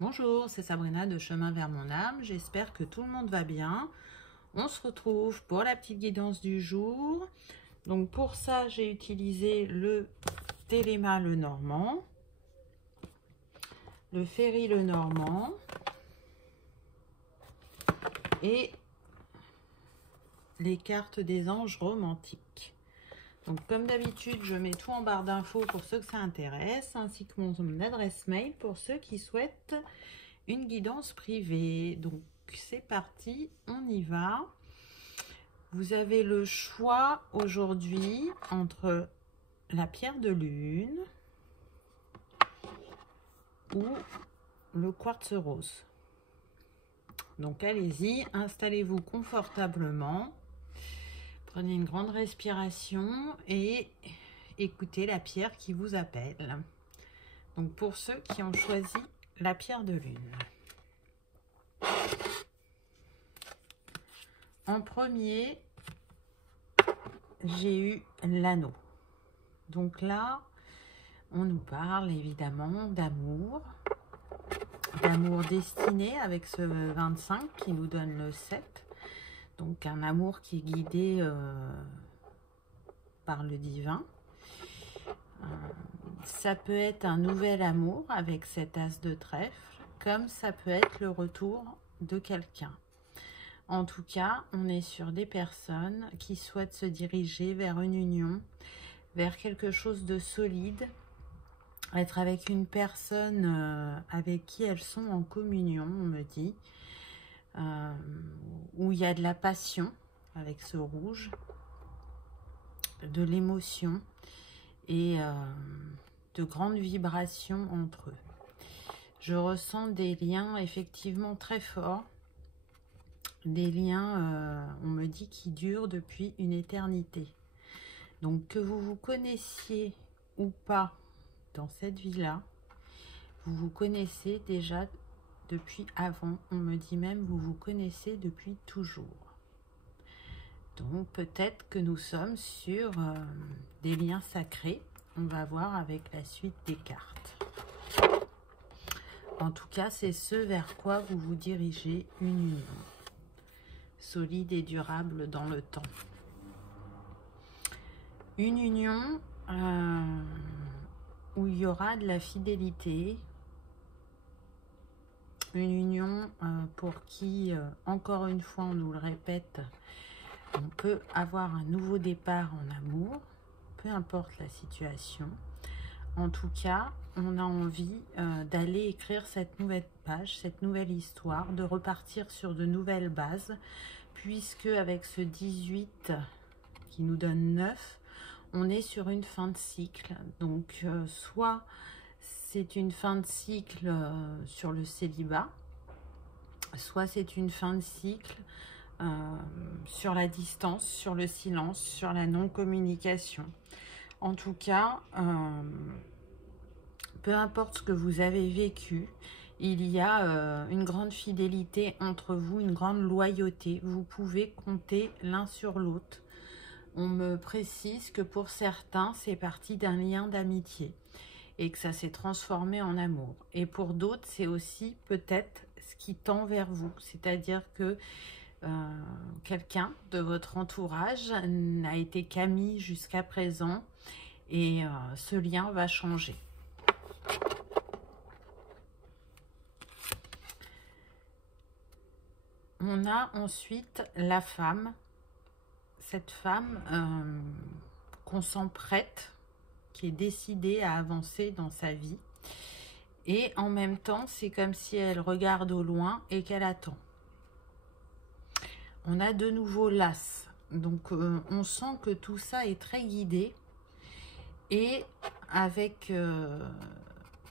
Bonjour, c'est Sabrina de Chemin vers mon âme. J'espère que tout le monde va bien. On se retrouve pour la petite guidance du jour. Donc pour ça, j'ai utilisé le Téléma le Normand, le Ferry le Normand et les cartes des anges romantiques. Donc comme d'habitude, je mets tout en barre d'infos pour ceux que ça intéresse, ainsi que mon adresse mail pour ceux qui souhaitent une guidance privée. Donc c'est parti, on y va. Vous avez le choix aujourd'hui entre la pierre de lune ou le quartz rose. Donc allez-y, installez-vous confortablement. Prenez une grande respiration et écoutez la pierre qui vous appelle. Donc pour ceux qui ont choisi la pierre de lune. En premier, j'ai eu l'anneau. Donc là, on nous parle évidemment d'amour. D'amour destiné avec ce 25 qui nous donne le 7. Donc un amour qui est guidé par le divin. Ça peut être un nouvel amour avec cet as de trèfle, comme ça peut être le retour de quelqu'un. En tout cas, on est sur des personnes qui souhaitent se diriger vers une union, vers quelque chose de solide, être avec une personne avec qui elles sont en communion, on me dit, où il y a de la passion avec ce rouge, de l'émotion et de grandes vibrations entre eux. Je ressens des liens effectivement très forts, des liens, on me dit, qui durent depuis une éternité. Donc que vous vous connaissiez ou pas dans cette vie-là, vous vous connaissez déjà depuis avant. On me dit même vous vous connaissez depuis toujours. Donc peut-être que nous sommes sur des liens sacrés. On va voir avec la suite des cartes. En tout cas, c'est ce vers quoi vous vous dirigez, une union solide et durable dans le temps. Une union où il y aura de la fidélité. Une union pour qui, encore une fois, on nous le répète, on peut avoir un nouveau départ en amour, peu importe la situation. En tout cas, on a envie d'aller écrire cette nouvelle page, cette nouvelle histoire, de repartir sur de nouvelles bases, puisque avec ce 18 qui nous donne 9, on est sur une fin de cycle. Donc, soit c'est une fin de cycle sur le célibat, soit c'est une fin de cycle sur la distance, sur le silence, sur la non-communication. En tout cas, peu importe ce que vous avez vécu, il y a une grande fidélité entre vous, une grande loyauté. Vous pouvez compter l'un sur l'autre. On me précise que pour certains, c'est parti d'un lien d'amitié et que ça s'est transformé en amour. Et pour d'autres, c'est aussi peut-être ce qui tend vers vous. C'est-à-dire que quelqu'un de votre entourage n'a été qu'ami jusqu'à présent et ce lien va changer. On a ensuite la femme. Cette femme qu'on sent prête, qui est décidée à avancer dans sa vie. Et en même temps, c'est comme si elle regarde au loin et qu'elle attend. On a de nouveau l'as. Donc, on sent que tout ça est très guidé. Et avec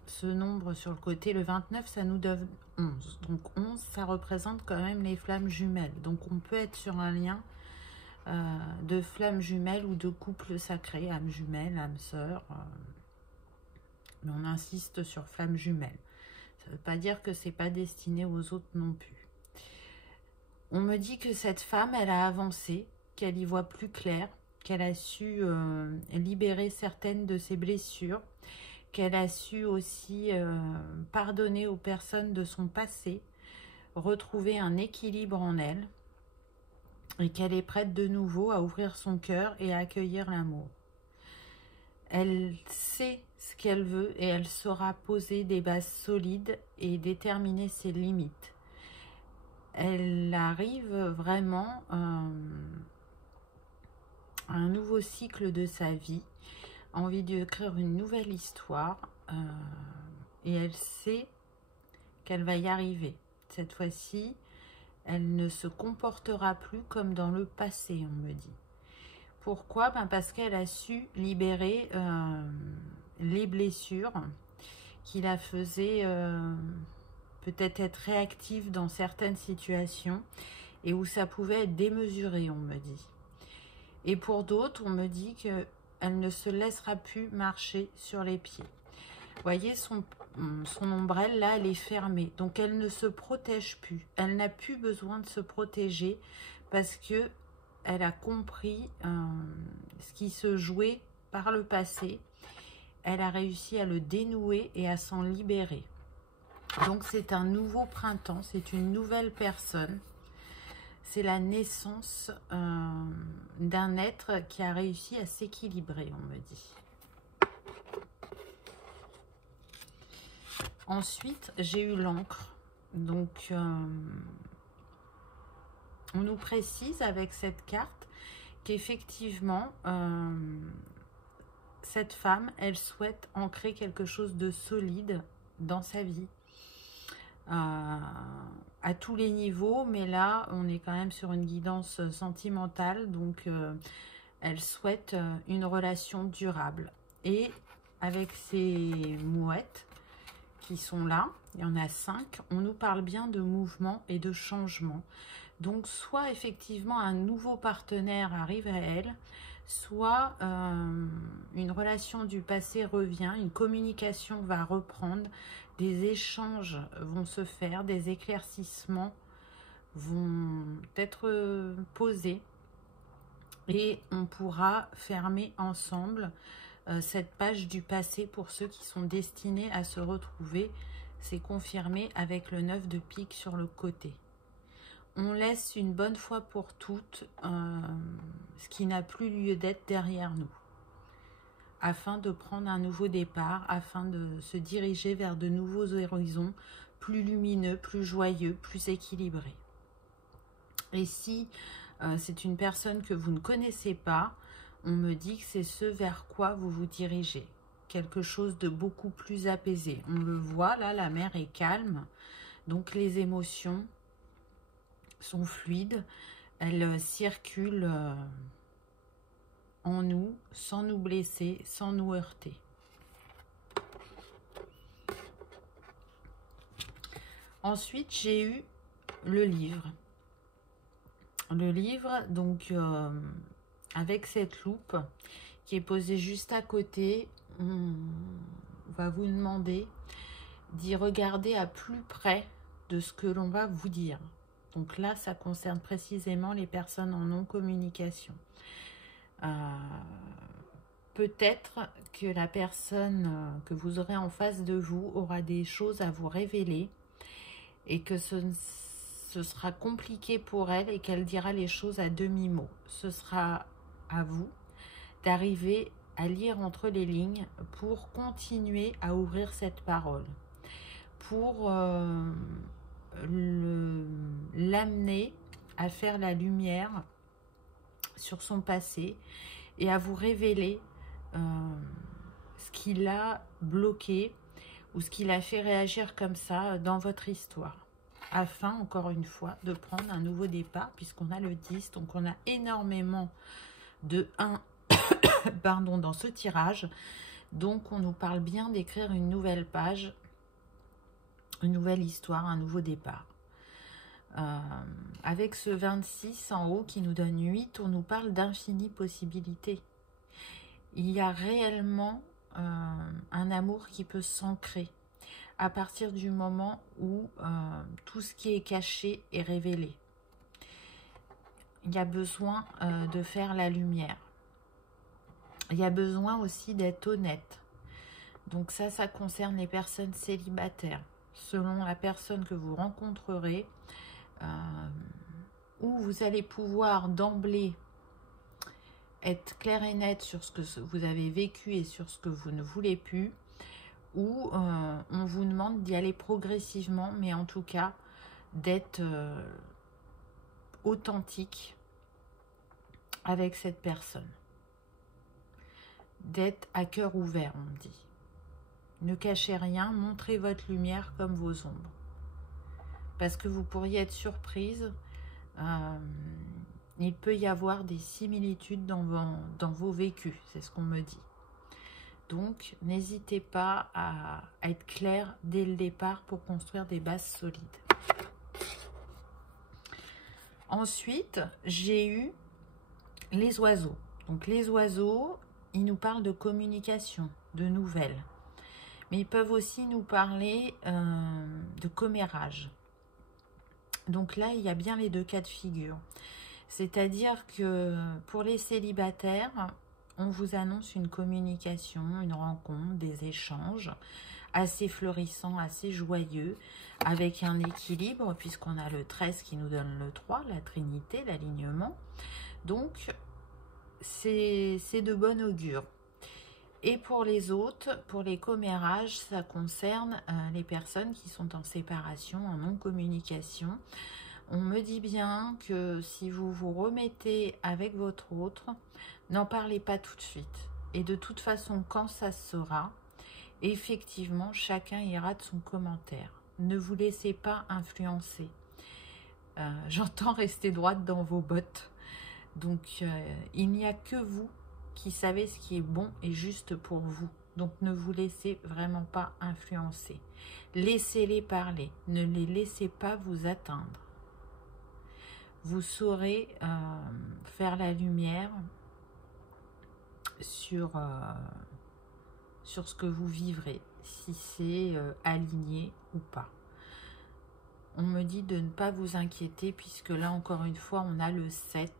ce nombre sur le côté, le 29, ça nous donne 11. Donc, 11, ça représente quand même les flammes jumelles. Donc, on peut être sur un lien de flammes jumelles ou de couple sacré, âme jumelle, âme sœur. Mais on insiste sur flammes jumelles. Ça ne veut pas dire que c'est pas destiné aux autres non plus. On me dit que cette femme, elle a avancé, qu'elle y voit plus clair, qu'elle a su libérer certaines de ses blessures, qu'elle a su aussi pardonner aux personnes de son passé, retrouver un équilibre en elle, et qu'elle est prête de nouveau à ouvrir son cœur et à accueillir l'amour. Elle sait ce qu'elle veut et elle saura poser des bases solides et déterminer ses limites. Elle arrive vraiment à un nouveau cycle de sa vie, a envie d'écrire une nouvelle histoire et elle sait qu'elle va y arriver. Cette fois-ci, elle ne se comportera plus comme dans le passé, on me dit. Pourquoi? Parce qu'elle a su libérer les blessures qui la faisaient peut-être être réactive dans certaines situations et où ça pouvait être démesuré, on me dit. Et pour d'autres, on me dit qu'elle ne se laissera plus marcher sur les pieds. Vous voyez, son ombrelle, là, elle est fermée. Donc, elle ne se protège plus. Elle n'a plus besoin de se protéger parce que elle a compris ce qui se jouait par le passé. Elle a réussi à le dénouer et à s'en libérer. Donc, c'est un nouveau printemps. C'est une nouvelle personne. C'est la naissance d'un être qui a réussi à s'équilibrer, on me dit. Ensuite, j'ai eu l'encre. Donc, on nous précise avec cette carte qu'effectivement, cette femme, elle souhaite ancrer quelque chose de solide dans sa vie. À tous les niveaux, mais là, on est quand même sur une guidance sentimentale. Donc, elle souhaite une relation durable. Et avec ces mouettes qui sont là, il y en a 5, on nous parle bien de mouvement et de changement. Donc, soit effectivement un nouveau partenaire arrive à elle, soit une relation du passé revient, une communication va reprendre, des échanges vont se faire, des éclaircissements vont être posés et on pourra fermer ensemble cette page du passé pour ceux qui sont destinés à se retrouver. C'est confirmé avec le 9 de pique sur le côté. On laisse une bonne fois pour toutes ce qui n'a plus lieu d'être derrière nous, afin de prendre un nouveau départ, afin de se diriger vers de nouveaux horizons plus lumineux, plus joyeux, plus équilibrés. Et si c'est une personne que vous ne connaissez pas, on me dit que c'est ce vers quoi vous vous dirigez. Quelque chose de beaucoup plus apaisé. On le voit, là, la mer est calme, donc les émotions sont fluides, elles circulent en nous, sans nous blesser, sans nous heurter. Ensuite, j'ai eu le livre. Le livre, donc, avec cette loupe qui est posée juste à côté, on va vous demander d'y regarder à plus près de ce que l'on va vous dire. Donc là, ça concerne précisément les personnes en non-communication. Peut-être que la personne que vous aurez en face de vous aura des choses à vous révéler et que ce sera compliqué pour elle et qu'elle dira les choses à demi-mot. Ce sera à vous d'arriver à lire entre les lignes pour continuer à ouvrir cette parole, pour l'amener à faire la lumière sur son passé et à vous révéler ce qui l'a bloqué ou ce qui l'a fait réagir comme ça dans votre histoire, afin, encore une fois, de prendre un nouveau départ, puisqu'on a le 10, donc on a énormément de 1 pardon, dans ce tirage, donc on nous parle bien d'écrire une nouvelle page, une nouvelle histoire, un nouveau départ. Avec ce 26 en haut qui nous donne 8, on nous parle d'infinies possibilités. Il y a réellement un amour qui peut s'ancrer à partir du moment où tout ce qui est caché est révélé. Il y a besoin de faire la lumière. Il y a besoin aussi d'être honnête, Donc ça concerne les personnes célibataires. Selon la personne que vous rencontrerez, où vous allez pouvoir d'emblée être clair et net sur ce que vous avez vécu et sur ce que vous ne voulez plus, ou on vous demande d'y aller progressivement, mais en tout cas d'être authentique avec cette personne, d'être à cœur ouvert, on me dit. Ne cachez rien, montrez votre lumière comme vos ombres, parce que vous pourriez être surprise. Il peut y avoir des similitudes dans vos vécus, c'est ce qu'on me dit. Donc, n'hésitez pas à être clair dès le départ pour construire des bases solides. Ensuite, j'ai eu les oiseaux. Donc, les oiseaux, ils nous parlent de communication, de nouvelles. Mais ils peuvent aussi nous parler de commérage. Donc là, il y a bien les deux cas de figure. C'est-à-dire que pour les célibataires, on vous annonce une communication, une rencontre, des échanges assez florissants, assez joyeux, avec un équilibre, puisqu'on a le 13 qui nous donne le 3, la trinité, l'alignement. Donc, c'est de bon augure. Et pour les autres, pour les commérages, ça concerne les personnes qui sont en séparation, en non-communication. On me dit bien que si vous vous remettez avec votre autre, n'en parlez pas tout de suite. Et de toute façon, quand ça sera, effectivement, chacun ira de son commentaire. Ne vous laissez pas influencer. J'entends rester droite dans vos bottes. Donc, il n'y a que vous qui savez ce qui est bon et juste pour vous. Donc, ne vous laissez vraiment pas influencer. Laissez-les parler. Ne les laissez pas vous atteindre. Vous saurez faire la lumière sur ce que vous vivrez, si c'est aligné ou pas. On me dit de ne pas vous inquiéter, puisque là, encore une fois, on a le 7.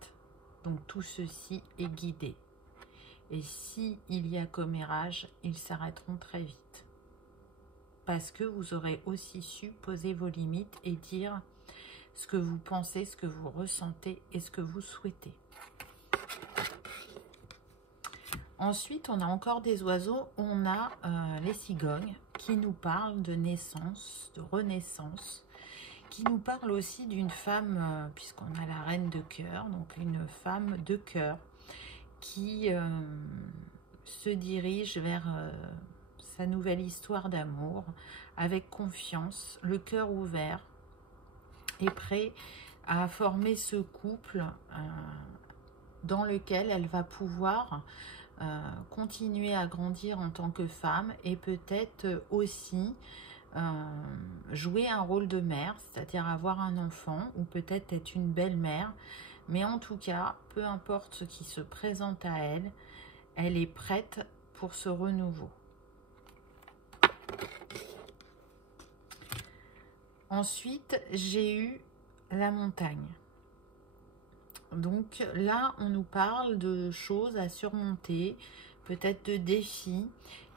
Donc, tout ceci est guidé. Et s'il y a commérage, ils s'arrêteront très vite. Parce que vous aurez aussi su poser vos limites et dire ce que vous pensez, ce que vous ressentez et ce que vous souhaitez. Ensuite, on a encore des oiseaux. On a les cigognes qui nous parlent de naissance, de renaissance, qui nous parlent aussi d'une femme, puisqu'on a la reine de cœur, donc une femme de cœur qui se dirige vers sa nouvelle histoire d'amour avec confiance, le cœur ouvert, et prêt à former ce couple dans lequel elle va pouvoir continuer à grandir en tant que femme et peut-être aussi jouer un rôle de mère, c'est-à-dire avoir un enfant ou peut-être être une belle-mère. Mais en tout cas, peu importe ce qui se présente à elle, elle est prête pour ce renouveau. Ensuite, j'ai eu la montagne. Donc là, on nous parle de choses à surmonter, peut-être de défis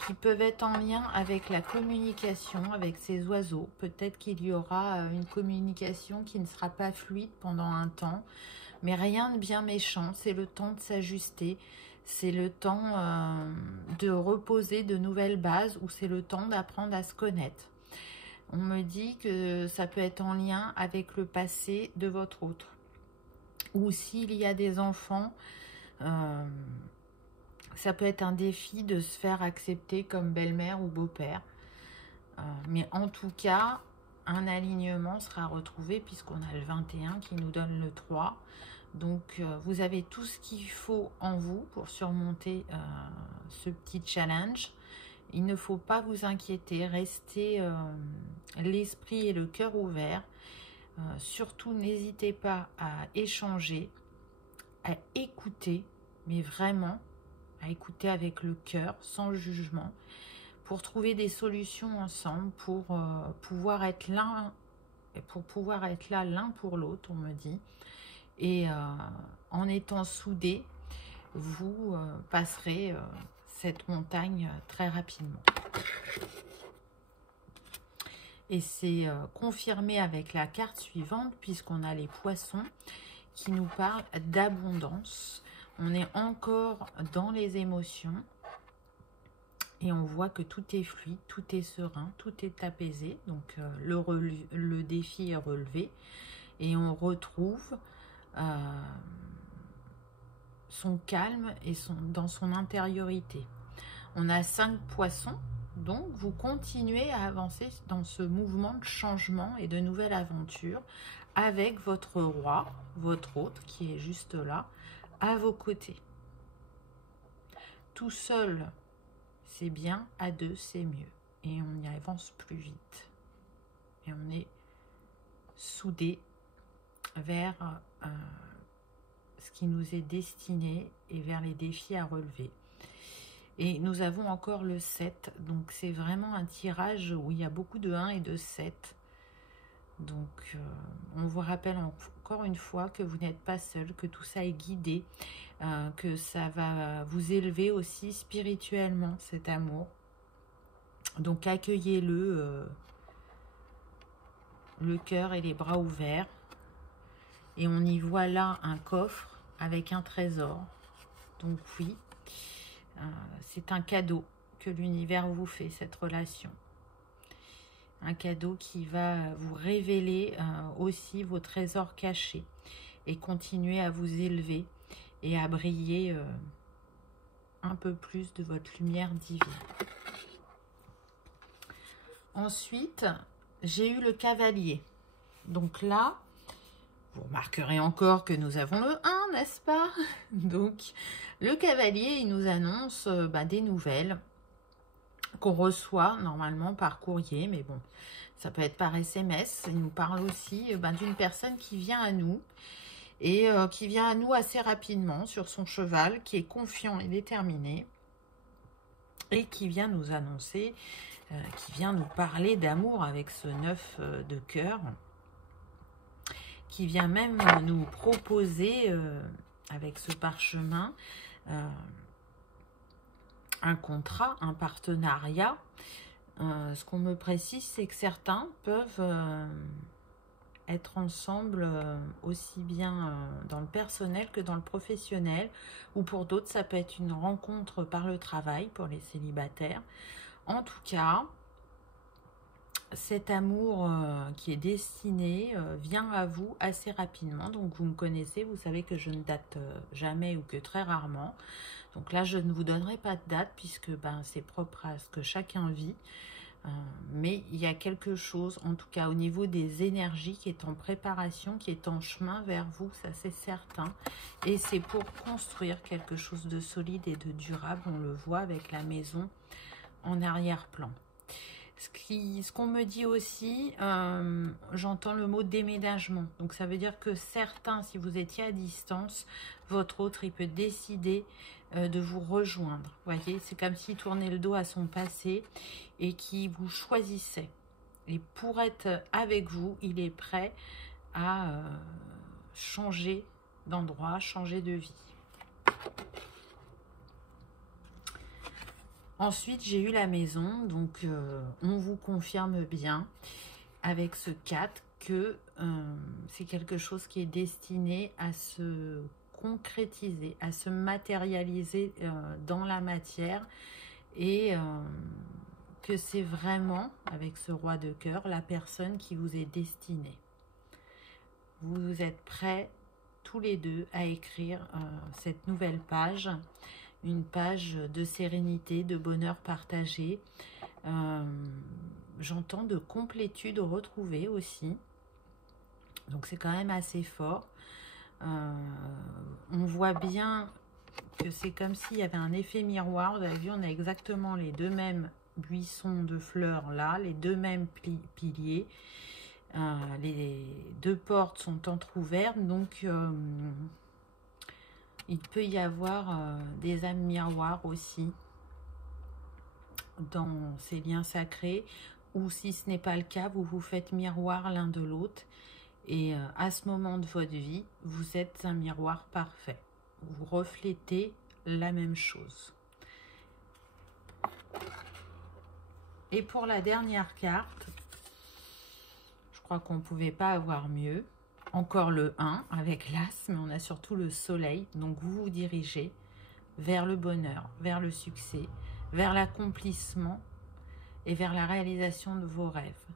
qui peuvent être en lien avec la communication avec ces oiseaux. Peut-être qu'il y aura une communication qui ne sera pas fluide pendant un temps, mais rien de bien méchant. C'est le temps de s'ajuster, c'est le temps de reposer de nouvelles bases, ou c'est le temps d'apprendre à se connaître. On me dit que ça peut être en lien avec le passé de votre autre. Ou s'il y a des enfants, ça peut être un défi de se faire accepter comme belle-mère ou beau-père. Mais en tout cas, un alignement sera retrouvé puisqu'on a le 21 qui nous donne le 3. Donc, vous avez tout ce qu'il faut en vous pour surmonter ce petit challenge. Il ne faut pas vous inquiéter, restez l'esprit et le cœur ouverts. Surtout, n'hésitez pas à échanger, à écouter, mais vraiment à écouter avec le cœur, sans jugement, pour trouver des solutions ensemble, pour pouvoir être là l'un pour l'autre, on me dit. Et en étant soudés, vous passerez cette montagne très rapidement. Et c'est confirmé avec la carte suivante, puisqu'on a les poissons qui nous parlent d'abondance. On est encore dans les émotions. Et on voit que tout est fluide, tout est serein, tout est apaisé. Donc le défi est relevé. Et on retrouve son calme et dans son intériorité. On a 5 poissons. Donc, vous continuez à avancer dans ce mouvement de changement et de nouvelle aventure avec votre roi, votre hôte qui est juste là, à vos côtés. Tout seul, c'est bien, à deux, c'est mieux. Et on y avance plus vite. Et on est soudés vers ce qui nous est destiné et vers les défis à relever. Et nous avons encore le 7, donc c'est vraiment un tirage où il y a beaucoup de 1 et de 7. Donc on vous rappelle encore une fois que vous n'êtes pas seul, que tout ça est guidé, que ça va vous élever aussi spirituellement, cet amour. Donc accueillez-le, le cœur et les bras ouverts. Et on y voit là un coffre avec un trésor. Donc oui. C'est un cadeau que l'univers vous fait, cette relation. Un cadeau qui va vous révéler aussi vos trésors cachés et continuer à vous élever et à briller un peu plus de votre lumière divine. Ensuite, j'ai eu le cavalier. Donc là, vous remarquerez encore que nous avons le 1, n'est-ce pas? Donc, le cavalier, il nous annonce des nouvelles qu'on reçoit normalement par courrier. Mais bon, ça peut être par SMS. Il nous parle aussi d'une personne qui vient à nous. Et qui vient à nous assez rapidement sur son cheval, qui est confiant et déterminé. Et qui vient nous annoncer, qui vient nous parler d'amour avec ce 9 de cœur. Qui vient même nous proposer, avec ce parchemin, un contrat, un partenariat. Ce qu'on me précise, c'est que certains peuvent être ensemble aussi bien dans le personnel que dans le professionnel. Ou pour d'autres, ça peut être une rencontre par le travail pour les célibataires. En tout cas, cet amour qui est destiné vient à vous assez rapidement. Donc vous me connaissez, vous savez que je ne date jamais ou que très rarement. Donc là je ne vous donnerai pas de date puisque c'est propre à ce que chacun vit. Mais il y a quelque chose, en tout cas au niveau des énergies, qui est en préparation, qui est en chemin vers vous, ça c'est certain. Et c'est pour construire quelque chose de solide et de durable. On le voit avec la maison en arrière-plan. Ce qu'on me dit aussi, j'entends le mot déménagement. Donc ça veut dire que certains, si vous étiez à distance, votre autre, il peut décider de vous rejoindre. Vous voyez, c'est comme s'il tournait le dos à son passé et qui vous choisissait. Et pour être avec vous, il est prêt à changer d'endroit, changer de vie. Ensuite, j'ai eu la maison, donc on vous confirme bien avec ce 4 que c'est quelque chose qui est destiné à se concrétiser, à se matérialiser dans la matière et que c'est vraiment, avec ce roi de cœur, la personne qui vous est destinée. Vous êtes prêts tous les deux à écrire cette nouvelle page. Une page de sérénité, de bonheur partagé. J'entends de complétude retrouvée aussi. Donc c'est quand même assez fort. On voit bien que c'est comme s'il y avait un effet miroir. Vous avez vu, on a exactement les deux mêmes buissons de fleurs là, les deux mêmes piliers. Les deux portes sont entrouvertes, donc il peut y avoir des âmes miroirs aussi dans ces liens sacrés, ou si ce n'est pas le cas, vous vous faites miroir l'un de l'autre et à ce moment de votre vie, vous êtes un miroir parfait. Vous reflétez la même chose. Et pour la dernière carte, je crois qu'on ne pouvait pas avoir mieux. Encore le 1 avec l'As, mais on a surtout le soleil. Donc vous vous dirigez vers le bonheur, vers le succès, vers l'accomplissement et vers la réalisation de vos rêves.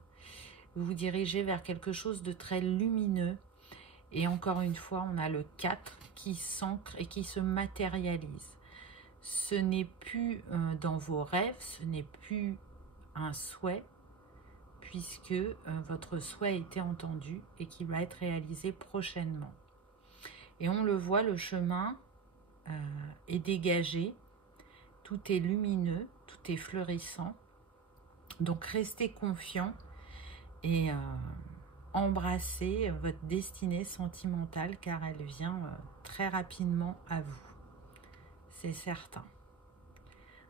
Vous vous dirigez vers quelque chose de très lumineux. Et encore une fois, on a le 4 qui s'ancre et qui se matérialise. Ce n'est plus dans vos rêves, ce n'est plus un souhait, puisque votre souhait a été entendu et qui va être réalisé prochainement. Et on le voit, le chemin est dégagé, tout est lumineux, tout est fleurissant. Donc restez confiant et embrassez votre destinée sentimentale, car elle vient très rapidement à vous. C'est certain.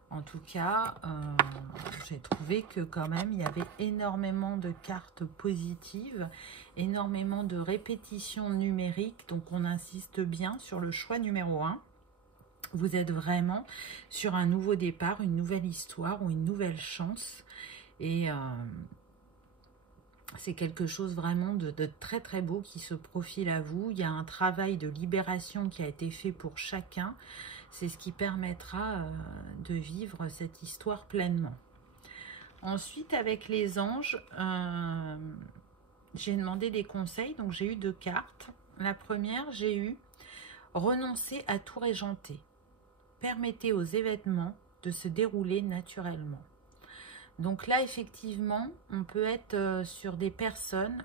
En tout cas, j'ai trouvé que quand même, il y avait énormément de cartes positives, énormément de répétitions numériques. Donc, on insiste bien sur le choix numéro 1. Vous êtes vraiment sur un nouveau départ, une nouvelle histoire ou une nouvelle chance. Et c'est quelque chose vraiment de très très beau qui se profile à vous. Il y a un travail de libération qui a été fait pour chacun. C'est ce qui permettra de vivre cette histoire pleinement. Ensuite, avec les anges, j'ai demandé des conseils. Donc, j'ai eu 2 cartes. La première, j'ai eu « Renoncer à tout régenter. Permettez aux événements de se dérouler naturellement. » Donc là, effectivement, on peut être sur des personnes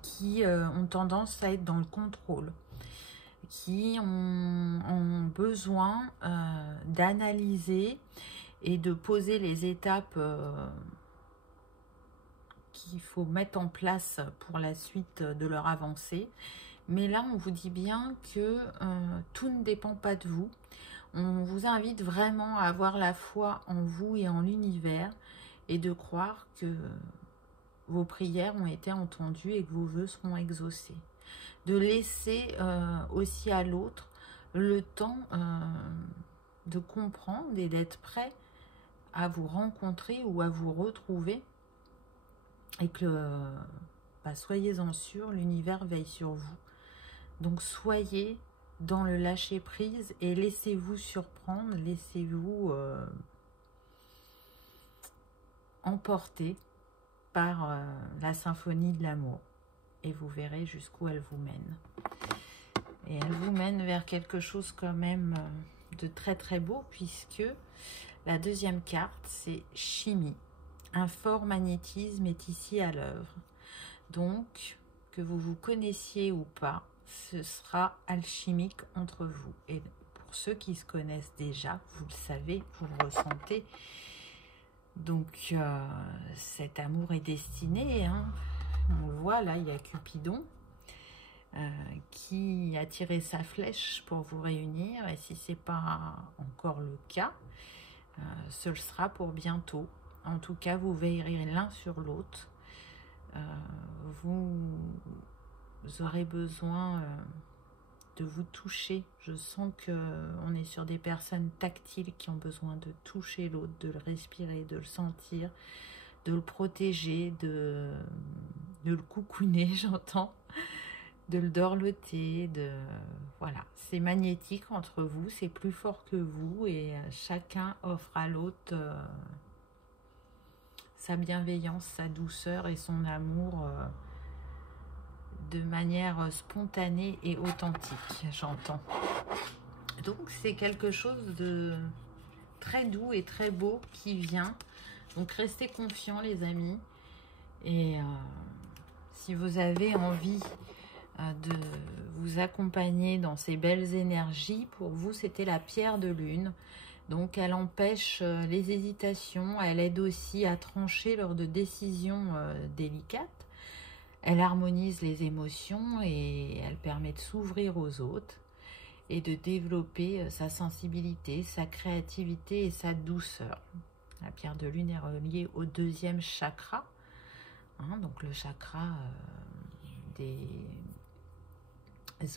qui ont tendance à être dans le contrôle, qui ont besoin d'analyser et de poser les étapes qu'il faut mettre en place pour la suite de leur avancée. Mais là, on vous dit bien que tout ne dépend pas de vous. On vous invite vraiment à avoir la foi en vous et en l'univers et de croire que vos prières ont été entendues et que vos vœux seront exaucés. De laisser aussi à l'autre le temps de comprendre et d'être prêt à vous rencontrer ou à vous retrouver. Et que, soyez-en sûrs, l'univers veille sur vous. Donc soyez dans le lâcher prise et laissez-vous surprendre, laissez-vous emporter par la symphonie de l'amour. Et vous verrez jusqu'où elle vous mène. Et elle vous mène vers quelque chose quand même de très très beau, puisque la deuxième carte, c'est chimie. Un fort magnétisme est ici à l'œuvre. Donc, que vous vous connaissiez ou pas, ce sera alchimique entre vous. Et pour ceux qui se connaissent déjà, vous le savez, vous le ressentez. Donc, cet amour est destiné, hein. On le voit, là, il y a Cupidon qui a tiré sa flèche pour vous réunir. Et si ce n'est pas encore le cas, ce le sera pour bientôt. En tout cas, vous veillerez l'un sur l'autre. Vous aurez besoin de vous toucher. Je sens qu'on est sur des personnes tactiles qui ont besoin de toucher l'autre, de le respirer, de le sentir, de le protéger, de le coucouner, j'entends, de le dorloter, voilà. C'est magnétique entre vous, c'est plus fort que vous et chacun offre à l'autre sa bienveillance, sa douceur et son amour de manière spontanée et authentique, j'entends. Donc c'est quelque chose de très doux et très beau qui vient. Donc restez confiants les amis. Et si vous avez envie de vous accompagner dans ces belles énergies, pour vous c'était la pierre de lune. Donc elle empêche les hésitations, elle aide aussi à trancher lors de décisions délicates. Elle harmonise les émotions et elle permet de s'ouvrir aux autres et de développer sa sensibilité, sa créativité et sa douceur. La pierre de lune est reliée au 2e chakra, hein, donc le chakra des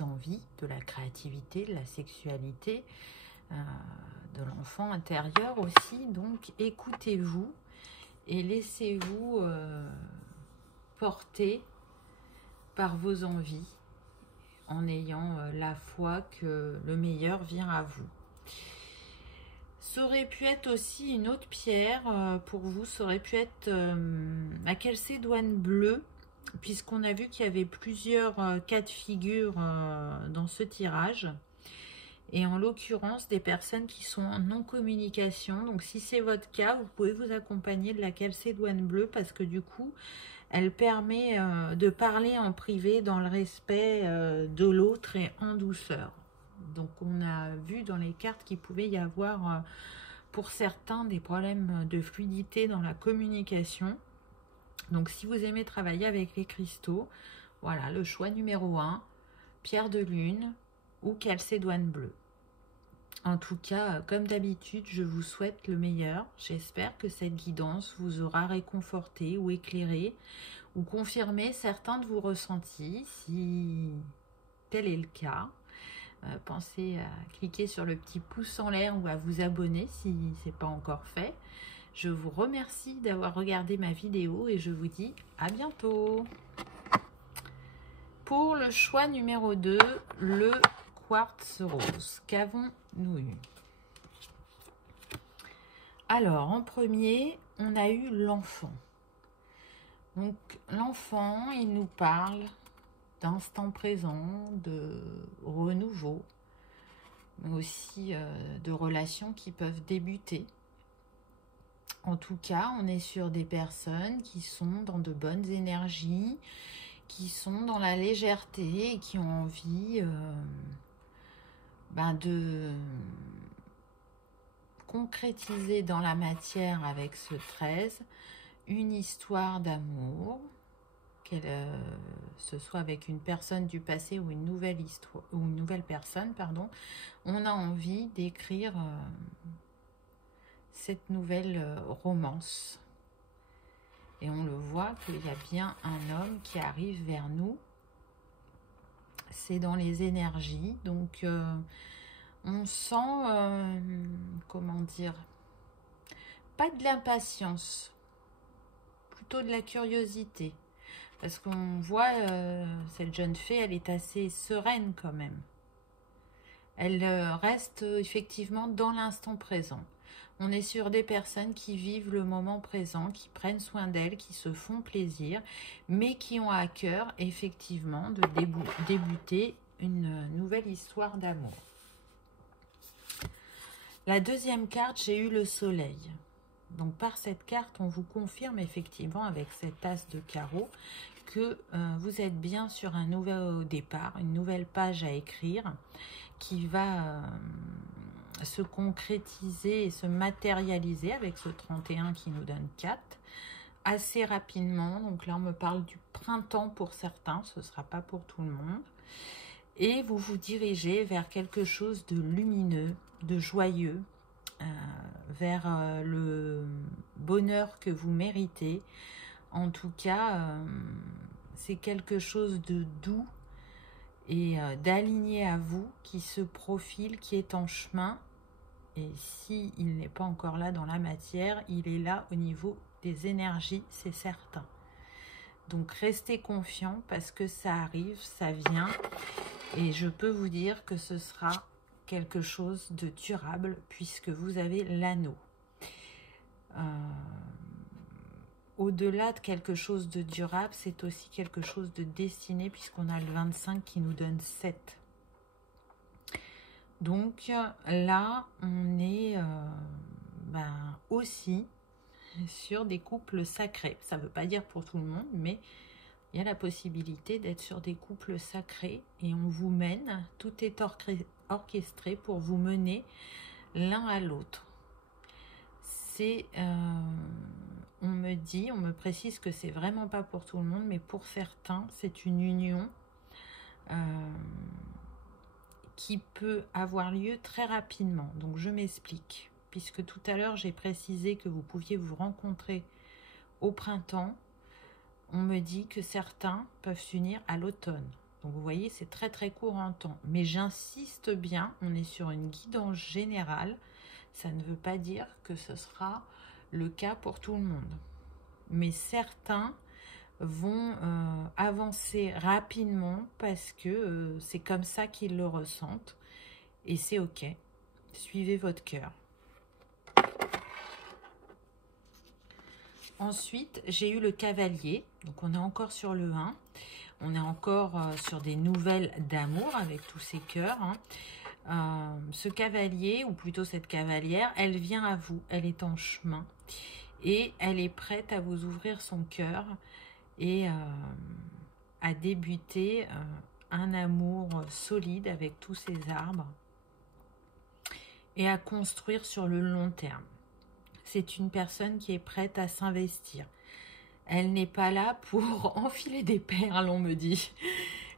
envies, de la créativité, de la sexualité, de l'enfant intérieur aussi. Donc écoutez-vous et laissez-vous porter par vos envies en ayant la foi que le meilleur vient à vous. Ça aurait pu être aussi une autre pierre pour vous, ça aurait pu être la calcédoine bleue, puisqu'on a vu qu'il y avait plusieurs cas de figure dans ce tirage. Et en l'occurrence, des personnes qui sont en non-communication. Donc si c'est votre cas, vous pouvez vous accompagner de la calcédoine bleue, parce que du coup, elle permet de parler en privé dans le respect de l'autre et en douceur. Donc on a vu dans les cartes qu'il pouvait y avoir pour certains des problèmes de fluidité dans la communication. Donc si vous aimez travailler avec les cristaux, voilà le choix numéro 1, pierre de lune ou calcédoine bleue. En tout cas, comme d'habitude, je vous souhaite le meilleur. J'espère que cette guidance vous aura réconforté ou éclairé ou confirmé certains de vos ressentis. Si tel est le cas, pensez à cliquer sur le petit pouce en l'air ou à vous abonner si ce n'est pas encore fait. Je vous remercie d'avoir regardé ma vidéo et je vous dis à bientôt. Pour le choix numéro 2, le quartz rose. Qu'avons-nous eu? Alors, en premier, on a eu l'enfant. Donc, l'enfant, il nous parle d'instant présent, de renouveau, mais aussi de relations qui peuvent débuter. En tout cas, on est sur des personnes qui sont dans de bonnes énergies, qui sont dans la légèreté et qui ont envie de concrétiser dans la matière avec ce 13 une histoire d'amour, ce soit avec une personne du passé ou une nouvelle histoire ou une nouvelle personne, pardon. On a envie d'écrire cette nouvelle romance. Et on le voit qu'il y a bien un homme qui arrive vers nous. C'est dans les énergies. Donc, on sent, comment dire, pas de l'impatience, plutôt de la curiosité. Parce qu'on voit, cette jeune fille, elle est assez sereine quand même. Elle reste effectivement dans l'instant présent. On est sur des personnes qui vivent le moment présent, qui prennent soin d'elles, qui se font plaisir, mais qui ont à cœur effectivement de débuter une nouvelle histoire d'amour. La deuxième carte, j'ai eu le soleil. Donc par cette carte, on vous confirme effectivement avec cet as de carreau que vous êtes bien sur un nouveau départ, une nouvelle page à écrire qui va se concrétiser et se matérialiser avec ce 31 qui nous donne 4 assez rapidement. Donc là, on me parle du printemps pour certains, ce ne sera pas pour tout le monde. Et vous vous dirigez vers quelque chose de lumineux, de joyeux, vers le bonheur que vous méritez. En tout cas, c'est quelque chose de doux et d'aligné à vous qui se profile, qui est en chemin. Et s'il n'est pas encore là dans la matière, il est là au niveau des énergies, c'est certain. Donc restez confiants parce que ça arrive, ça vient. Et je peux vous dire que ce sera quelque chose de durable puisque vous avez l'anneau. Au-delà de quelque chose de durable, c'est aussi quelque chose de destiné puisqu'on a le 25 qui nous donne 7. Donc là, on est aussi sur des couples sacrés. Ça ne veut pas dire pour tout le monde, mais il y a la possibilité d'être sur des couples sacrés et on vous mène, tout est orchestré pour vous mener l'un à l'autre. C'est, on me précise que c'est vraiment pas pour tout le monde, mais pour certains, c'est une union qui peut avoir lieu très rapidement. Donc je m'explique, puisque tout à l'heure j'ai précisé que vous pouviez vous rencontrer au printemps. On me dit que certains peuvent s'unir à l'automne. Donc vous voyez, c'est très très court en temps. Mais j'insiste bien, on est sur une guidance générale. Ça ne veut pas dire que ce sera le cas pour tout le monde. Mais certains vont avancer rapidement parce que c'est comme ça qu'ils le ressentent. Et c'est ok. Suivez votre cœur. Ensuite, j'ai eu le cavalier. Donc on est encore sur le 1. On est encore sur des nouvelles d'amour avec tous ces cœurs. Ce cavalier, ou plutôt cette cavalière, elle vient à vous. Elle est en chemin. Et elle est prête à vous ouvrir son cœur et à débuter un amour solide avec tous ces arbres et à construire sur le long terme. C'est une personne qui est prête à s'investir. Elle n'est pas là pour enfiler des perles, on me dit.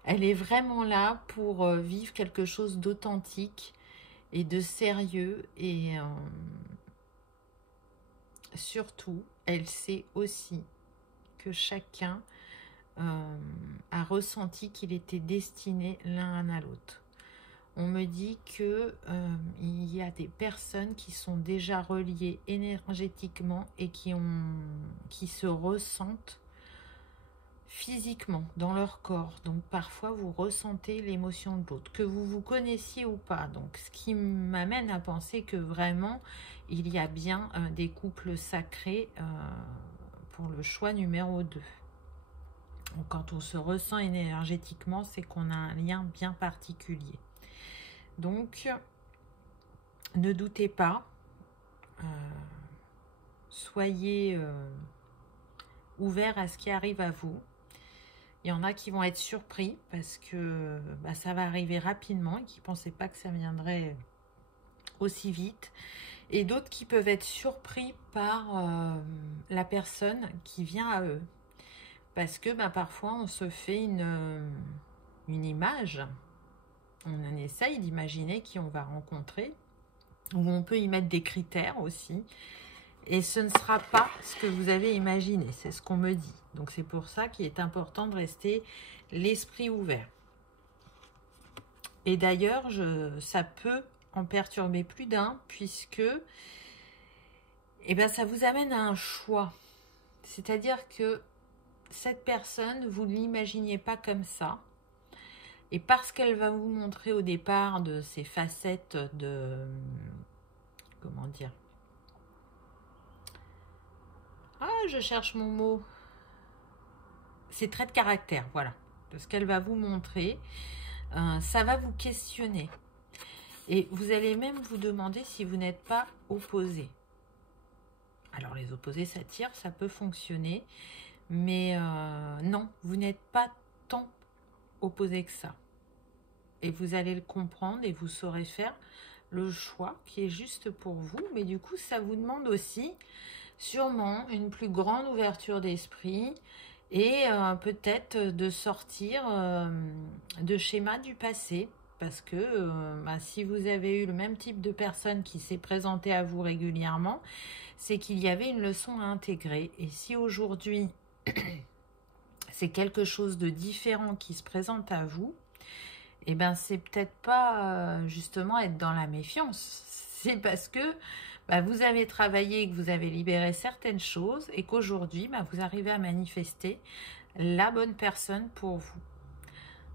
Elle est vraiment là pour vivre quelque chose d'authentique et de sérieux. Et surtout, elle sait aussi que chacun a ressenti qu'il était destiné l'un à l'autre. On me dit que il y a des personnes qui sont déjà reliées énergétiquement et qui se ressentent physiquement dans leur corps. Donc parfois vous ressentez l'émotion de l'autre, que vous vous connaissiez ou pas. Donc ce qui m'amène à penser que vraiment il y a bien des couples sacrés pour le choix numéro 2. Donc, quand on se ressent énergétiquement, c'est qu'on a un lien bien particulier. Donc, ne doutez pas, soyez ouverts à ce qui arrive à vous. Il y en a qui vont être surpris parce que ça va arriver rapidement et qui ne pensaient pas que ça viendrait aussi vite. Et d'autres qui peuvent être surpris par la personne qui vient à eux. Parce que parfois on se fait une image. On en essaye d'imaginer qui on va rencontrer, ou on peut y mettre des critères aussi, et ce ne sera pas ce que vous avez imaginé, c'est ce qu'on me dit. Donc c'est pour ça qu'il est important de rester l'esprit ouvert. Et d'ailleurs, ça peut en perturber plus d'un, puisque ça vous amène à un choix. C'est-à-dire que cette personne, vous ne l'imaginiez pas comme ça. Et parce qu'elle va vous montrer au départ de ses facettes de... Comment dire? Ah, je cherche mon mot. Ses traits de caractère, voilà. De ce qu'elle va vous montrer, ça va vous questionner. Et vous allez même vous demander si vous n'êtes pas opposé. Alors les opposés s'attirent, ça peut fonctionner. Mais non, vous n'êtes pas tant opposé que ça. Et vous allez le comprendre et vous saurez faire le choix qui est juste pour vous. Mais du coup, ça vous demande aussi sûrement une plus grande ouverture d'esprit et peut-être de sortir de schémas du passé. Parce que si vous avez eu le même type de personne qui s'est présentée à vous régulièrement, c'est qu'il y avait une leçon à intégrer. Et si aujourd'hui, c'est quelque chose de différent qui se présente à vous, c'est peut-être pas justement être dans la méfiance. C'est parce que vous avez travaillé, que vous avez libéré certaines choses et qu'aujourd'hui, vous arrivez à manifester la bonne personne pour vous.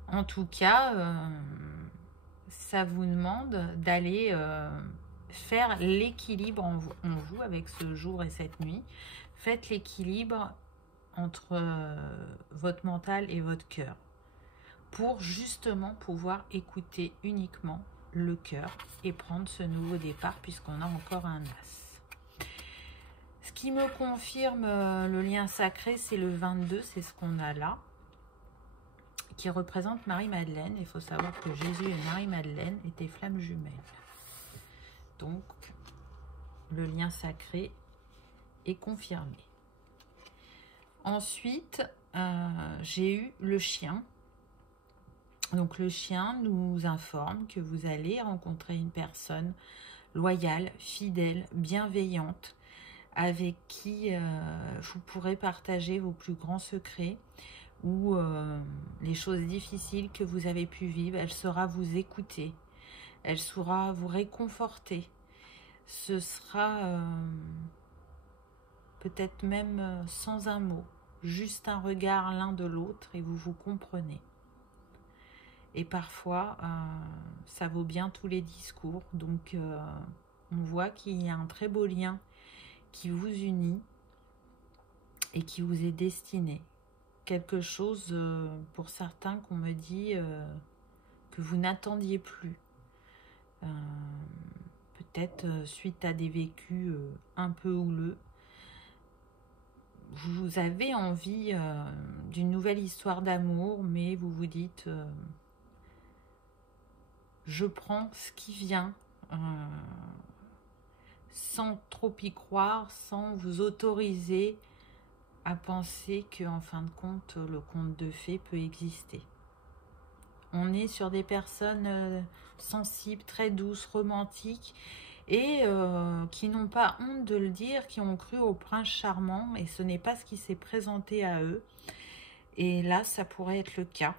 En tout cas, ça vous demande d'aller faire l'équilibre en vous avec ce jour et cette nuit. Faites l'équilibre entre votre mental et votre cœur pour justement pouvoir écouter uniquement le cœur et prendre ce nouveau départ puisqu'on a encore un as. Ce qui me confirme le lien sacré, c'est le 22, c'est ce qu'on a là, qui représente Marie-Madeleine. Il faut savoir que Jésus et Marie-Madeleine étaient flammes jumelles. Donc, le lien sacré est confirmé. Ensuite, j'ai eu le chien. Donc le chien nous informe que vous allez rencontrer une personne loyale, fidèle, bienveillante, avec qui vous pourrez partager vos plus grands secrets. ou les choses difficiles que vous avez pu vivre, elle saura vous écouter, elle saura vous réconforter. Ce sera peut-être même sans un mot, juste un regard l'un de l'autre et vous vous comprenez. Et parfois, ça vaut bien tous les discours. Donc, on voit qu'il y a un très beau lien qui vous unit et qui vous est destiné. Quelque chose, pour certains, qu'on me dit que vous n'attendiez plus. Peut-être suite à des vécus un peu houleux. Vous avez envie d'une nouvelle histoire d'amour, mais vous vous dites... je prends ce qui vient, sans trop y croire, sans vous autoriser à penser qu'en fin de compte, le conte de fées peut exister. On est sur des personnes sensibles, très douces, romantiques, et qui n'ont pas honte de le dire, qui ont cru au prince charmant, et ce n'est pas ce qui s'est présenté à eux. Et là, ça pourrait être le cas.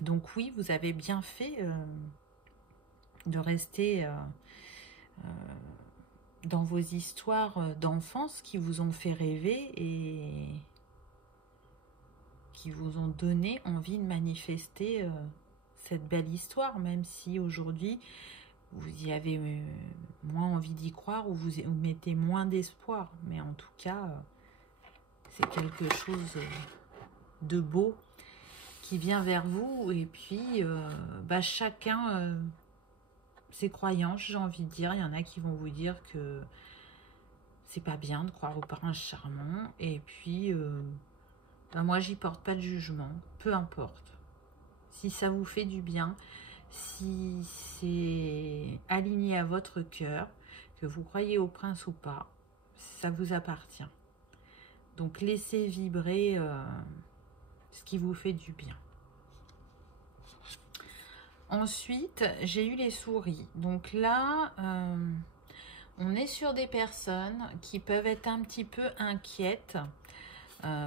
Donc oui, vous avez bien fait de rester dans vos histoires d'enfance qui vous ont fait rêver et qui vous ont donné envie de manifester cette belle histoire, même si aujourd'hui vous y avez moins envie d'y croire ou vous mettez moins d'espoir. Mais en tout cas, c'est quelque chose de beau qui vient vers vous, et puis chacun ses croyances, j'ai envie de dire. Il y en a qui vont vous dire que c'est pas bien de croire au prince charmant, et puis moi j'y porte pas de jugement, peu importe. Si ça vous fait du bien, si c'est aligné à votre cœur, que vous croyez au prince ou pas, ça vous appartient. Donc laissez vibrer ce qui vous fait du bien. Ensuite, j'ai eu les souris. Donc là, on est sur des personnes qui peuvent être un petit peu inquiètes,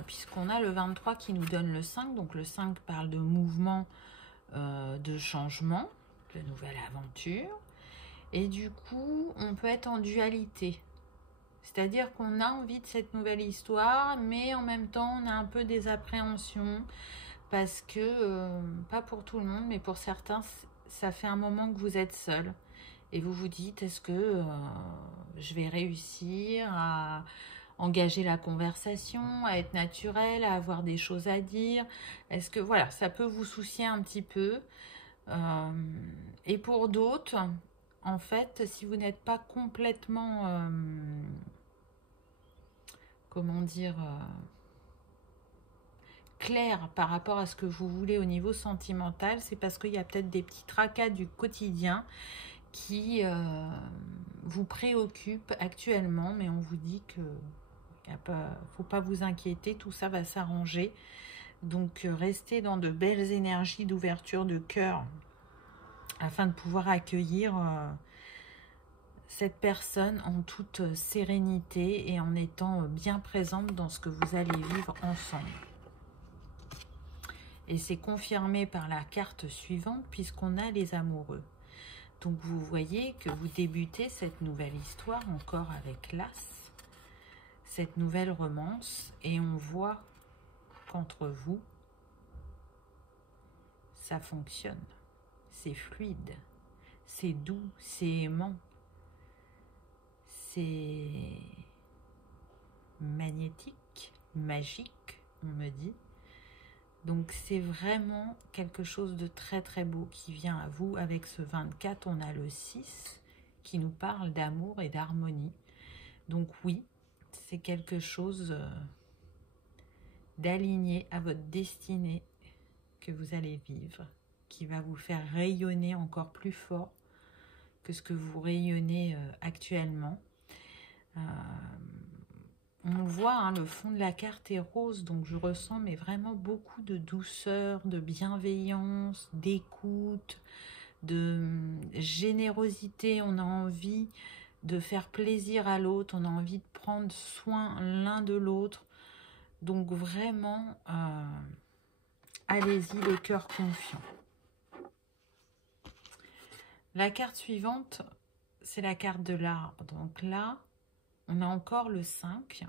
puisqu'on a le 23 qui nous donne le 5. Donc le 5 parle de mouvement, de changement, de nouvelle aventure. Et du coup, on peut être en dualité. C'est-à-dire qu'on a envie de cette nouvelle histoire, mais en même temps, on a un peu des appréhensions. Parce que, pas pour tout le monde, mais pour certains, ça fait un moment que vous êtes seul. Et vous vous dites, est-ce que je vais réussir à engager la conversation, à être naturel, à avoir des choses à dire? Est-ce que, voilà, ça peut vous soucier un petit peu. Et pour d'autres, en fait, si vous n'êtes pas complètement, comment dire... clair par rapport à ce que vous voulez au niveau sentimental, c'est parce qu'il y a peut-être des petits tracas du quotidien qui vous préoccupent actuellement, mais on vous dit que faut pas vous inquiéter, tout ça va s'arranger. Donc restez dans de belles énergies d'ouverture de cœur afin de pouvoir accueillir cette personne en toute sérénité et en étant bien présente dans ce que vous allez vivre ensemble. Et c'est confirmé par la carte suivante puisqu'on a les amoureux. Donc vous voyez que vous débutez cette nouvelle histoire encore avec l'As, cette nouvelle romance, et on voit qu'entre vous, ça fonctionne. C'est fluide, c'est doux, c'est aimant, c'est magnétique, magique, on me dit. Donc c'est vraiment quelque chose de très très beau qui vient à vous. Avec ce 24, on a le 6 qui nous parle d'amour et d'harmonie. Donc oui, c'est quelque chose d'aligné à votre destinée que vous allez vivre, qui va vous faire rayonner encore plus fort que ce que vous rayonnez actuellement. On voit, hein, le fond de la carte est rose, donc je ressens mais vraiment beaucoup de douceur, de bienveillance, d'écoute, de générosité. On a envie de faire plaisir à l'autre, on a envie de prendre soin l'un de l'autre, Donc vraiment, allez-y, le cœur confiant. La carte suivante, c'est la carte de l'arbre. Donc là, on a encore le 5.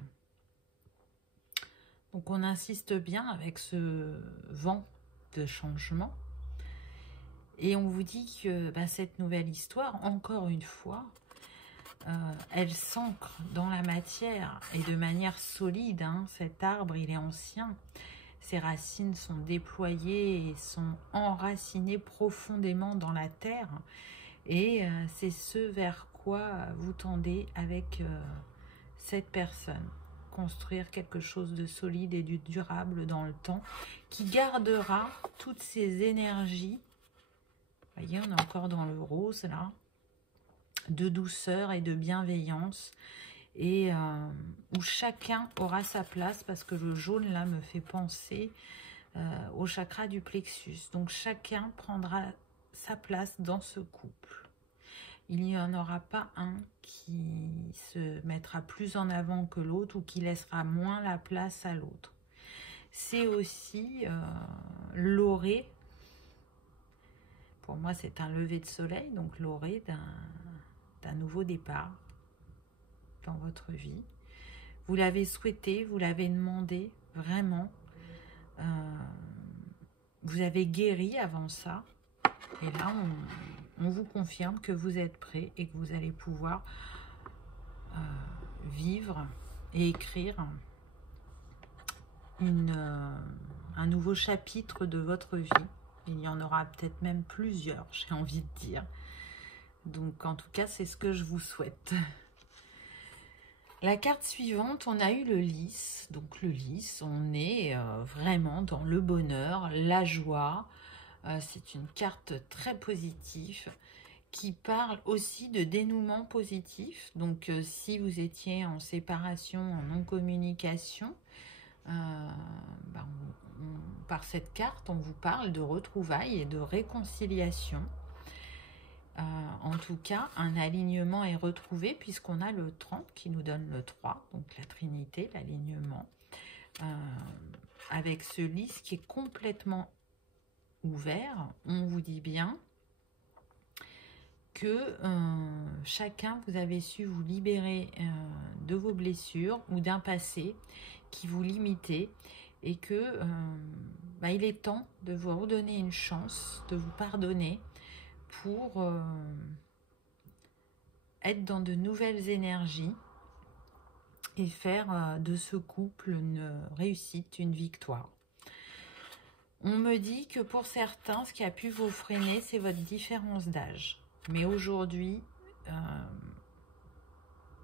Donc on insiste bien avec ce vent de changement. Et on vous dit que cette nouvelle histoire, encore une fois, elle s'ancre dans la matière et de manière solide. Hein. Cet arbre, il est ancien. Ses racines sont déployées et sont enracinées profondément dans la terre. Et c'est ce vers quoi vous tendez avec cette personne. Construire quelque chose de solide et de durable dans le temps qui gardera toutes ces énergies. Vous voyez, on est encore dans le rose là, de douceur et de bienveillance, et où chacun aura sa place, parce que le jaune là me fait penser au chakra du plexus. Donc chacun prendra sa place dans ce couple. Il n'y en aura pas un qui se mettra plus en avant que l'autre ou qui laissera moins la place à l'autre. C'est aussi l'orée. Pour moi, c'est un lever de soleil, donc l'orée d'un nouveau départ dans votre vie. Vous l'avez souhaité, vous l'avez demandé, vraiment. Vous avez guéri avant ça. Et là, on vous confirme que vous êtes prêt et que vous allez pouvoir vivre et écrire un nouveau chapitre de votre vie. Il y en aura peut-être même plusieurs, j'ai envie de dire. Donc, en tout cas, c'est ce que je vous souhaite. La carte suivante, on a eu le lys. Donc, le lys, on est vraiment dans le bonheur, la joie. C'est une carte très positive qui parle aussi de dénouement positif. Donc, si vous étiez en séparation, en non-communication, par cette carte, on vous parle de retrouvailles et de réconciliation. En tout cas, un alignement est retrouvé puisqu'on a le 30 qui nous donne le 3, donc la Trinité, l'alignement, avec ce lys qui est complètement ouvert. On vous dit bien que chacun, vous avez su vous libérer de vos blessures ou d'un passé qui vous limitait, et que il est temps de vous redonner une chance, de vous pardonner pour être dans de nouvelles énergies et faire de ce couple une réussite, une victoire. On me dit que pour certains, ce qui a pu vous freiner, c'est votre différence d'âge. Mais aujourd'hui,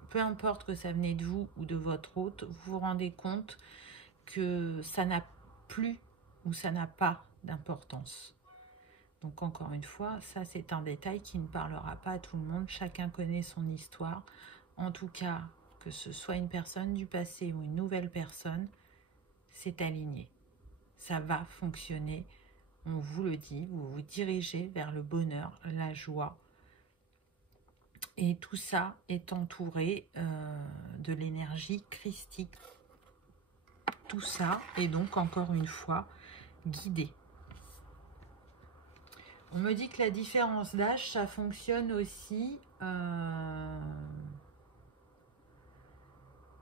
peu importe que ça venait de vous ou de votre hôte, vous vous rendez compte que ça n'a plus ou ça n'a pas d'importance. Donc encore une fois, ça c'est un détail qui ne parlera pas à tout le monde. Chacun connaît son histoire. En tout cas, que ce soit une personne du passé ou une nouvelle personne, c'est aligné. Ça va fonctionner. On vous le dit, vous vous dirigez vers le bonheur, la joie. Et tout ça est entouré de l'énergie christique. Tout ça est donc encore une fois guidé. On me dit que la différence d'âge, ça fonctionne aussi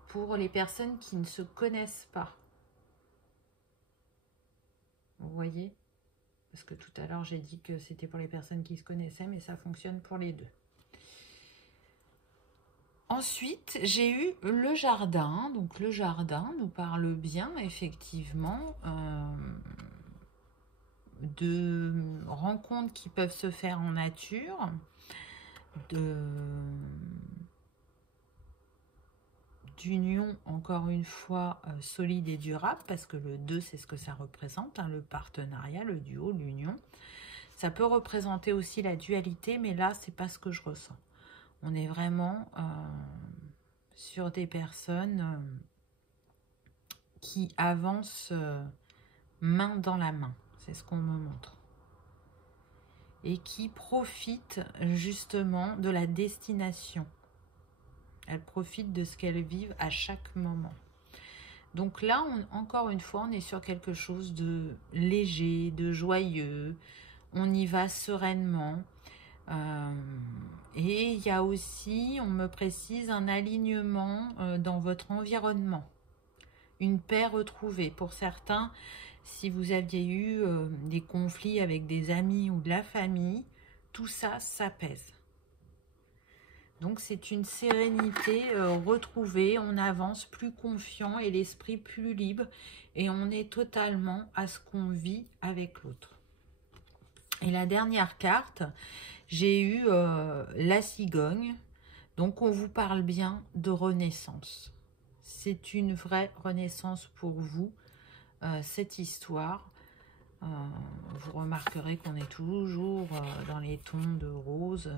pour les personnes qui ne se connaissent pas. Vous voyez? Parce que tout à l'heure, j'ai dit que c'était pour les personnes qui se connaissaient, mais ça fonctionne pour les deux. Ensuite, j'ai eu le jardin. Donc, le jardin nous parle bien, effectivement, de rencontres qui peuvent se faire en nature, d'union, encore une fois, solide et durable, parce que le 2, c'est ce que ça représente, hein, le partenariat, le duo, l'union. Ça peut représenter aussi la dualité, mais là, c'est pas ce que je ressens. On est vraiment sur des personnes qui avancent main dans la main. C'est ce qu'on me montre. Et qui profitent justement de la destination. Elles profitent de ce qu'elles vivent à chaque moment. Donc là, encore une fois, on est sur quelque chose de léger, de joyeux. On y va sereinement. Et il y a aussi, on me précise, un alignement dans votre environnement. Une paix retrouvée. Pour certains, si vous aviez eu des conflits avec des amis ou de la famille, tout ça s'apaise. Donc c'est une sérénité retrouvée, on avance plus confiant et l'esprit plus libre et on est totalement à ce qu'on vit avec l'autre. Et la dernière carte, j'ai eu la cigogne, donc on vous parle bien de renaissance. C'est une vraie renaissance pour vous, cette histoire. Vous remarquerez qu'on est toujours dans les tons de rose,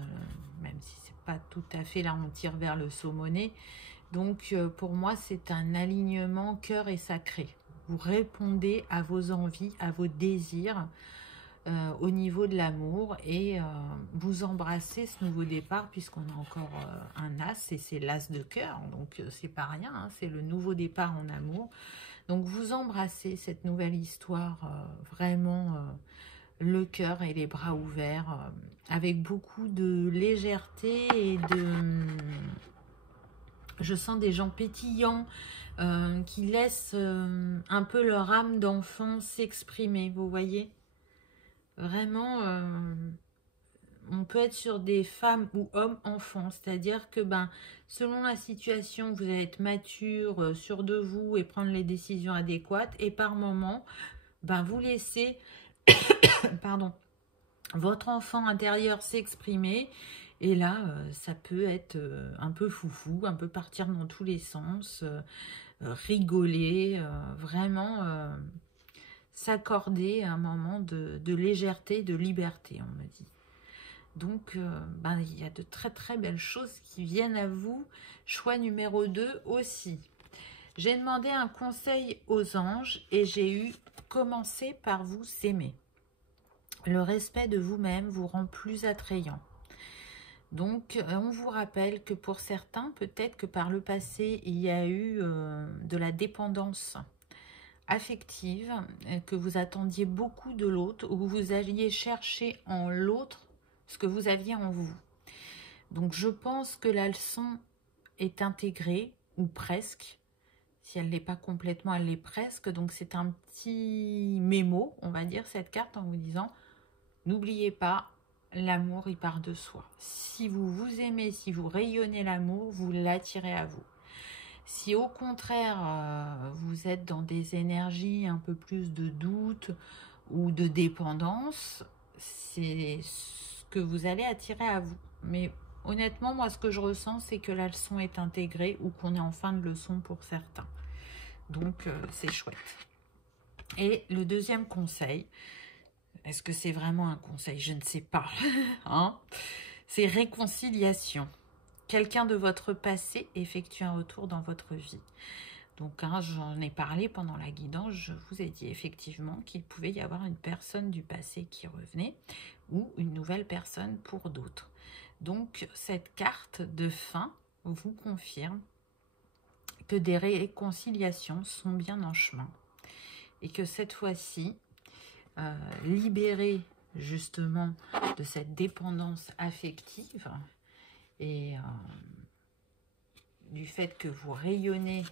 même si c'est pas tout à fait, là on tire vers le saumonné. Donc pour moi c'est un alignement cœur et sacré. Vous répondez à vos envies, à vos désirs au niveau de l'amour et vous embrassez ce nouveau départ puisqu'on a encore un as et c'est l'as de cœur, donc c'est pas rien, hein, c'est le nouveau départ en amour. Donc vous embrassez cette nouvelle histoire vraiment le cœur et les bras ouverts avec beaucoup de légèreté et de... Je sens des gens pétillants qui laissent un peu leur âme d'enfant s'exprimer, vous voyez. Vraiment, on peut être sur des femmes ou hommes enfants, c'est-à-dire que selon la situation, vous allez être mature, sûr de vous et prendre les décisions adéquates. Et par moment, vous laissez pardon, votre enfant intérieur s'exprimer. Et là, ça peut être un peu foufou, un peu partir dans tous les sens, rigoler, vraiment s'accorder un moment de légèreté, de liberté, on me dit. Donc, il y a de très très belles choses qui viennent à vous. Choix numéro 2 aussi. J'ai demandé un conseil aux anges et j'ai eu « Commencez par vous aimer ». Le respect de vous-même vous rend plus attrayant. Donc, on vous rappelle que pour certains, peut-être que par le passé, il y a eu de la dépendance affective, que vous attendiez beaucoup de l'autre, ou que vous alliez chercher en l'autre ce que vous aviez en vous. Donc je pense que la leçon est intégrée, ou presque. Si elle ne l'est pas complètement, elle l'est presque. Donc c'est un petit mémo, on va dire, cette carte, en vous disant, n'oubliez pas, l'amour, il part de soi. Si vous vous aimez, si vous rayonnez l'amour, vous l'attirez à vous. Si au contraire, vous êtes dans des énergies un peu plus de doute ou de dépendance, c'est ce que vous allez attirer à vous. Mais honnêtement, moi, ce que je ressens, c'est que la leçon est intégrée ou qu'on est en fin de leçon pour certains. Donc, c'est chouette. Et le deuxième conseil, est-ce que c'est vraiment un conseil? Je ne sais pas. Hein, c'est réconciliation. Quelqu'un de votre passé effectue un retour dans votre vie. Donc, j'en ai parlé pendant la guidance, je vous ai dit effectivement qu'il pouvait y avoir une personne du passé qui revenait ou une nouvelle personne pour d'autres. Donc, cette carte de fin vous confirme que des réconciliations sont bien en chemin et que cette fois-ci, libérée justement de cette dépendance affective, et du fait que vous rayonnez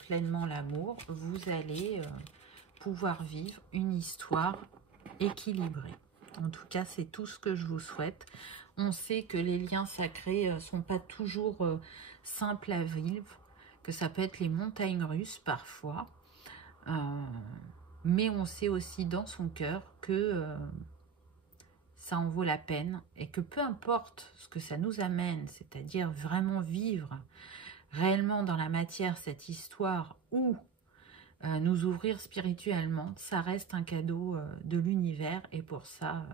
pleinement l'amour, vous allez pouvoir vivre une histoire équilibrée. En tout cas, c'est tout ce que je vous souhaite. On sait que les liens sacrés ne sont pas toujours simples à vivre, que ça peut être les montagnes russes parfois, mais on sait aussi dans son cœur que ça en vaut la peine et que peu importe ce que ça nous amène, c'est-à-dire vraiment vivre réellement dans la matière cette histoire ou nous ouvrir spirituellement, ça reste un cadeau de l'univers et pour ça,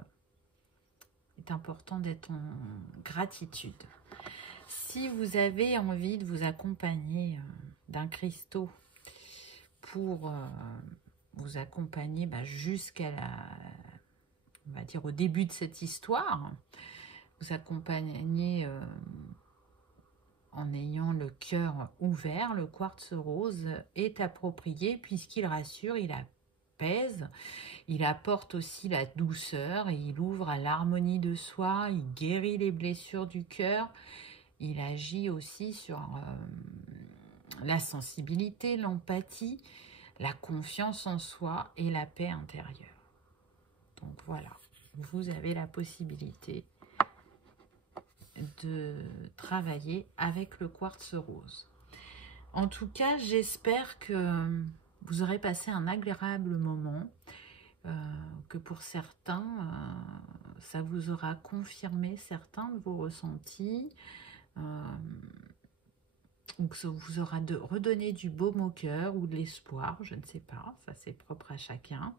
il est important d'être en gratitude. Si vous avez envie de vous accompagner d'un cristaux pour vous accompagner jusqu'à on va dire au début de cette histoire, vous accompagner en ayant le cœur ouvert, le quartz rose est approprié puisqu'il rassure, il apaise, il apporte aussi la douceur, il ouvre à l'harmonie de soi, il guérit les blessures du cœur, il agit aussi sur la sensibilité, l'empathie, la confiance en soi et la paix intérieure. Donc voilà, vous avez la possibilité de travailler avec le quartz rose. En tout cas, j'espère que vous aurez passé un agréable moment, que pour certains, ça vous aura confirmé certains de vos ressentis, ou que ça vous aura redonné du baume au cœur ou de l'espoir, je ne sais pas, ça c'est propre à chacun.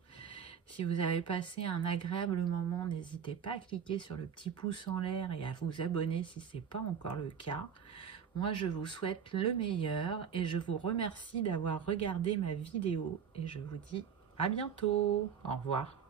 Si vous avez passé un agréable moment, n'hésitez pas à cliquer sur le petit pouce en l'air et à vous abonner si ce n'est pas encore le cas. Moi, je vous souhaite le meilleur et je vous remercie d'avoir regardé ma vidéo et je vous dis à bientôt. Au revoir.